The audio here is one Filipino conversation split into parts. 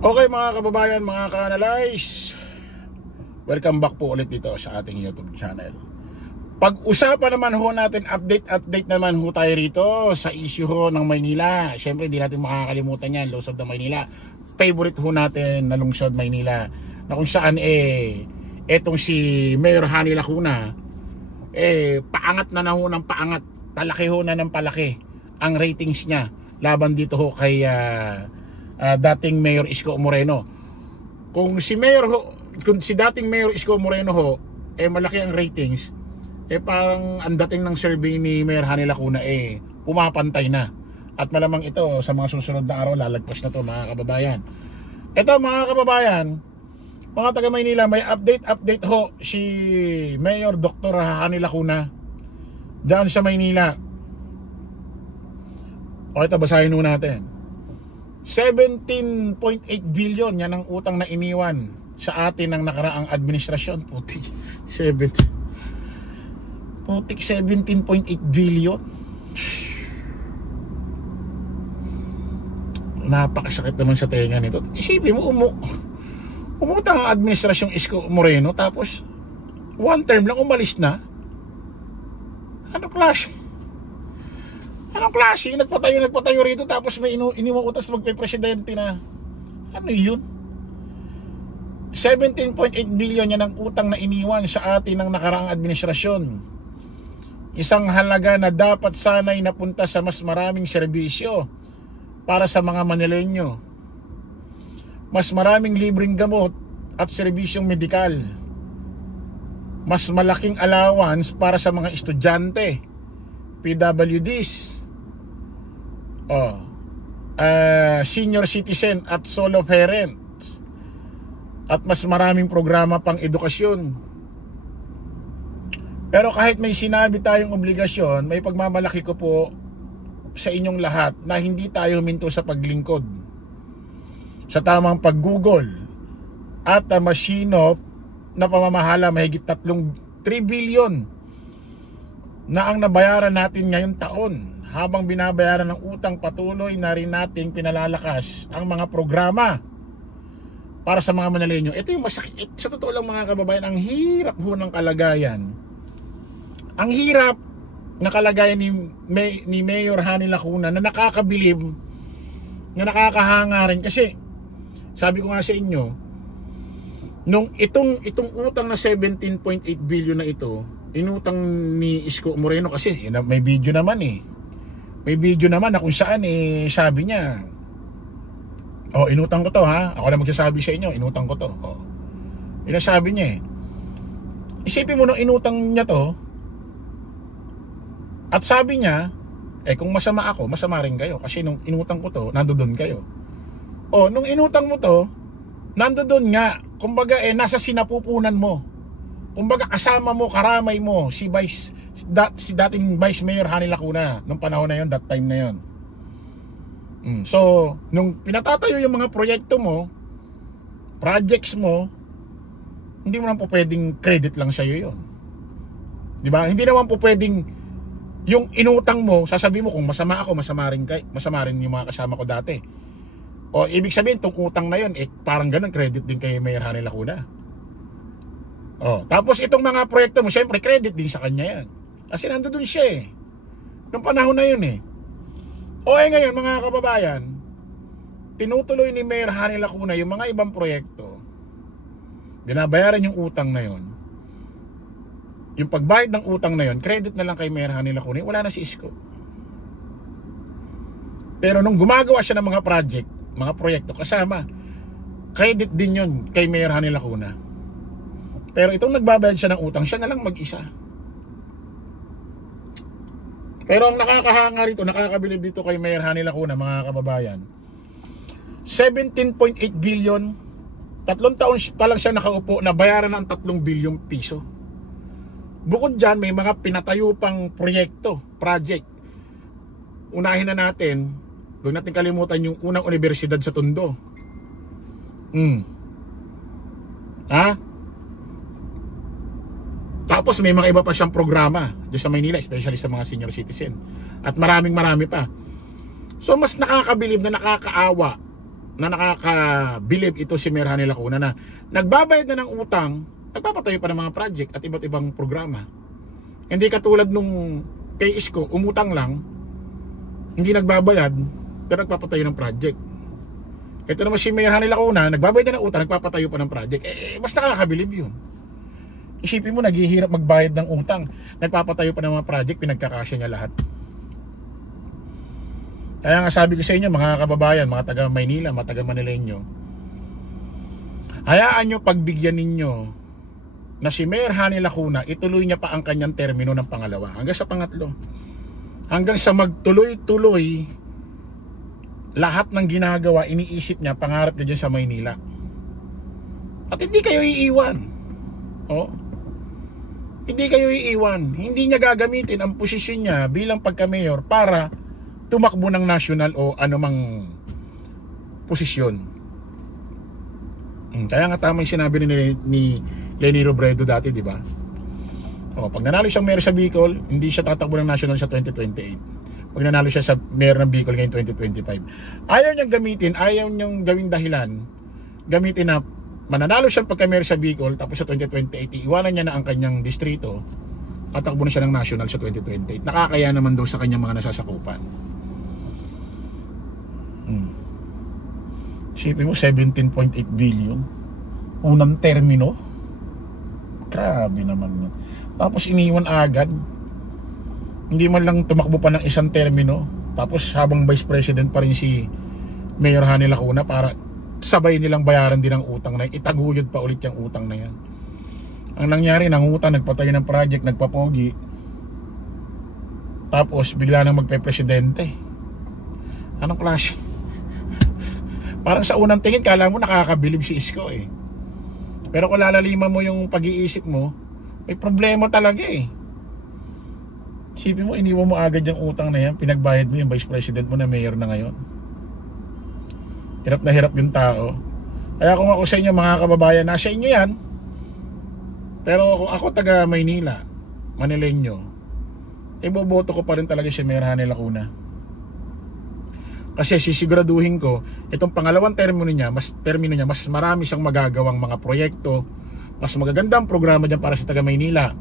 Okay mga kababayan, mga ka-analyze, welcome back po ulit dito sa ating YouTube channel. Pag-usapan naman ho natin, update naman ho tayo rito sa issue ho ng Maynila. Siyempre di natin makakalimutan yan, lungsod ng Maynila. Favorite ho natin na lungsod Maynila, na kung saan etong si Mayor Hani Lacuna paangat na ho ng paangat, palaki ho na ng palaki ang ratings niya laban dito ho kay dating Mayor Isko Moreno. Kung si dating Mayor Isko Moreno ho malaki ang ratings, parang ang dating ng survey ni Mayor Hani Lacuna pumapantay na. At malamang ito sa mga susunod na araw lalagpas na to mga kababayan. Ito mga kababayan, mga taga Maynila, may update ho si Mayor Dr. Hani Lacuna dyan sa Maynila. O ito, basahin ho natin. 17.8 billion yan ang utang na iniwan sa atin ng nakaraang administrasyon. Putik 17.8 billion. Napakasakit naman sa tenga nito. Isipin mo, umutang ang administrasyong Isko Moreno, tapos one term lang umalis na. Anong klase? Nagpatayo rito, tapos may iniwang utas magpe-presidente na. Ano yun? 17.8 billion yan ang utang na iniwan sa atin ng nakaraang administrasyon. Isang halaga na dapat sana'y napunta sa mas maraming serbisyo para sa mga Manileño. Mas maraming libreng gamot at serbisyong medikal. Mas malaking allowance para sa mga estudyante, PWDs, senior citizen at solo parents, at mas maraming programa pang edukasyon. Pero kahit may sinabi tayong obligasyon, may pagmamalaki ko po sa inyong lahat na hindi tayo huminto sa paglingkod sa tamang pag-google at masinop na pamamahala. Mahigit 3 billion na ang nabayaran natin ngayong taon. Habang binabayaran ng utang, patuloy na rin nating pinalalakas ang mga programa para sa mga Manileño. Ito yung masakit. Sa totoo lang mga kababayan, ang hirap ho ng kalagayan. Ang hirap na kalagayan ni Mayor Hani Lacuna, na nakakabilib, na nakakahanga rin. Kasi sabi ko nga sa inyo, nung itong utang na 17.8 billion na ito, inutang ni Isko Moreno, kasi may video naman May video naman na kung saan sabi niya, inutang ko to ha. Ako na magsasabi sa inyo, inutang ko to. Inasabi niya Isipin mo nung inutang niya to, at sabi niya, kung masama ako, masama rin kayo. Kasi nung inutang ko to, nandoon kayo. Nung inutang mo to, nandoon nga. Kumbaga nasa sinapupunan mo. Kumbaga kasama mo, karamay mo si dating Vice Mayor Hani Lacuna nung panahon na yon, that time na yon. So nung pinatatayo yung mga proyekto mo, projects mo, hindi mo naman po pwedeng credit lang sa'yo yon, di ba? Hindi naman po pwedeng yung inutang mo, sasabihin mo kung masama ako, masama rin yung mga kasama ko dati. Ibig sabihin tong utang na yon parang ganun, credit din kay Mayor Hani Lacuna. Tapos itong mga proyekto mo, syempre credit din sa kanya yan. Kasi nandoon siya nung panahon na yun ngayon mga kababayan, tinutuloy ni Mayor Hani Lacuna yung mga ibang proyekto. Binabayaran yung utang na yun. Yung pagbayad ng utang na yun, credit na lang kay Mayor Hani Lacuna. Wala na si Isko. Pero nung gumagawa siya ng mga proyekto kasama, credit din yun kay Mayor Hani Lacuna. Pero itong nagbabayad siya ng utang, siya na lang mag-isa. Pero ang nakakahanga rito, nakakabilib dito kay Mayor Hani Lacuna mga kababayan, 17.8 billion, 3 taon pa lang siya nakaupo na bayaran ng 3 bilyong piso. Bukod dyan, may mga pinatayo pang project. Unahin na natin, huwag natin kalimutan yung unang universidad sa Tondo. Tapos may mga iba pa siyang programa dyan sa Maynila, especially sa mga senior citizen. At marami pa. So mas nakakabilib na nakakaawa na nakakabilib ito si Mayor Hani Lacuna na nagbabayad na ng utang, nagpapatayo pa ng mga project at iba't ibang programa. Hindi katulad nung kay Isko, umutang lang, hindi nagbabayad, pero nagpapatayo ng project. Ito naman si Mayor Hani Lacuna, nagbabayad na ng utang, nagpapatayo pa ng project. Mas nakakabilib yun. Isipin mo, naghihirap magbayad ng utang, nagpapatayo pa ng mga project, pinagkakasya niya lahat. Kaya nga sabi ko sa inyo, mga kababayan, mga taga Maynila, mga taga Manileño, hayaan nyo pagbigyan ninyo na si Mayor Hani Lacuna, ituloy niya pa ang kanyang termino ng pangalawa hanggang sa pangatlo, hanggang sa magtuloy-tuloy lahat ng ginagawa, iniisip niya, pangarap niya dyan sa Maynila. At hindi kayo iiwan. Hindi kayo iiwan. Hindi niya gagamitin ang posisyon niya bilang pagka-mayor para tumakbo ng national o anumang posisyon. Kaya nga tama yung sinabi ni Leni Robredo dati, di ba? Pag nanalo siyang mayor sa Bicol, hindi siya tatakbo ng national sa 2028. Pag nanalo siya sa mayor ng Bicol ngayong 2025. Ayaw niyang gamitin, ayaw niyang gawing dahilan, gamitin na mananalo siyang pagka-mayor sa Bicol, tapos sa 2028, iiwanan niya na ang kanyang distrito, tatakbo na siya ng national sa 2028. Nakakaya naman daw sa kanyang mga nasasakupan. Isipin mo, 17.8 billion unang termino, grabe naman yan. Tapos iniwan agad, hindi man lang tumakbo pa ng isang termino, tapos habang vice president pa rin si Mayor Hani Lacuna para sabay nilang bayaran din ang utang na yan, itaguyod pa ulit yung utang na yan. Ang nangyari, nangutang, nagpatayo ng project, nagpapogi, tapos bigla nang magpe-presidente. Anong klase? Parang sa unang tingin, kala mo nakakabilib si Isko eh. Pero kung lalaliman mo yung pag-iisip mo, may problema talaga eh. Isipin mo, iniwan mo agad yung utang na yan, pinagbayad mo yung vice president mo na mayor na ngayon. Hirap na hirap yung tao. Kaya kung ako sa inyo mga kababayan, nasa inyo yan. Pero kung ako taga Maynila, Manileño, iboboto ko pa rin talaga si Mayor Hani Lacuna. Kasi sisiguraduhin ko, itong pangalawang termino niya, mas marami siyang magagawang mga proyekto, mas magagandang programa dyan para sa taga Maynila.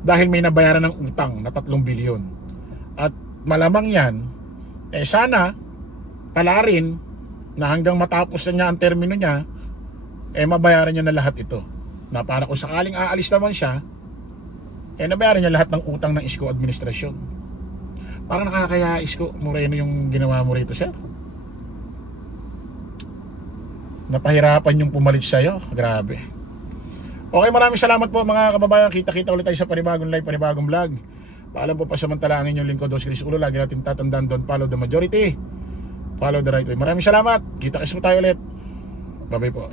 Dahil may nabayaran ng utang na 3 bilyon. At malamang yan, sana pala rin na hanggang matapos na niya ang termino niya, mabayaran niya na lahat ito. Na para kung sakaling aalis naman siya, nabayaran niya lahat ng utang ng Isko administrasyon. Parang nakakaya Isko Moreno yung ginawa mo rito, sir. Napahirapan yung pumalit sa'yo. Grabe. Okay, maraming salamat po mga kababayan. Kita-kita ulit tayo sa panibagong live, panibagong vlog. Paalam po pa samantala ang inyong lingkod, Dos Chris Ulo. Lagi natin tatandaan, don't follow the majority, follow the right way. Maraming salamat. Kita-kits mo tayo ulit. Bye-bye po.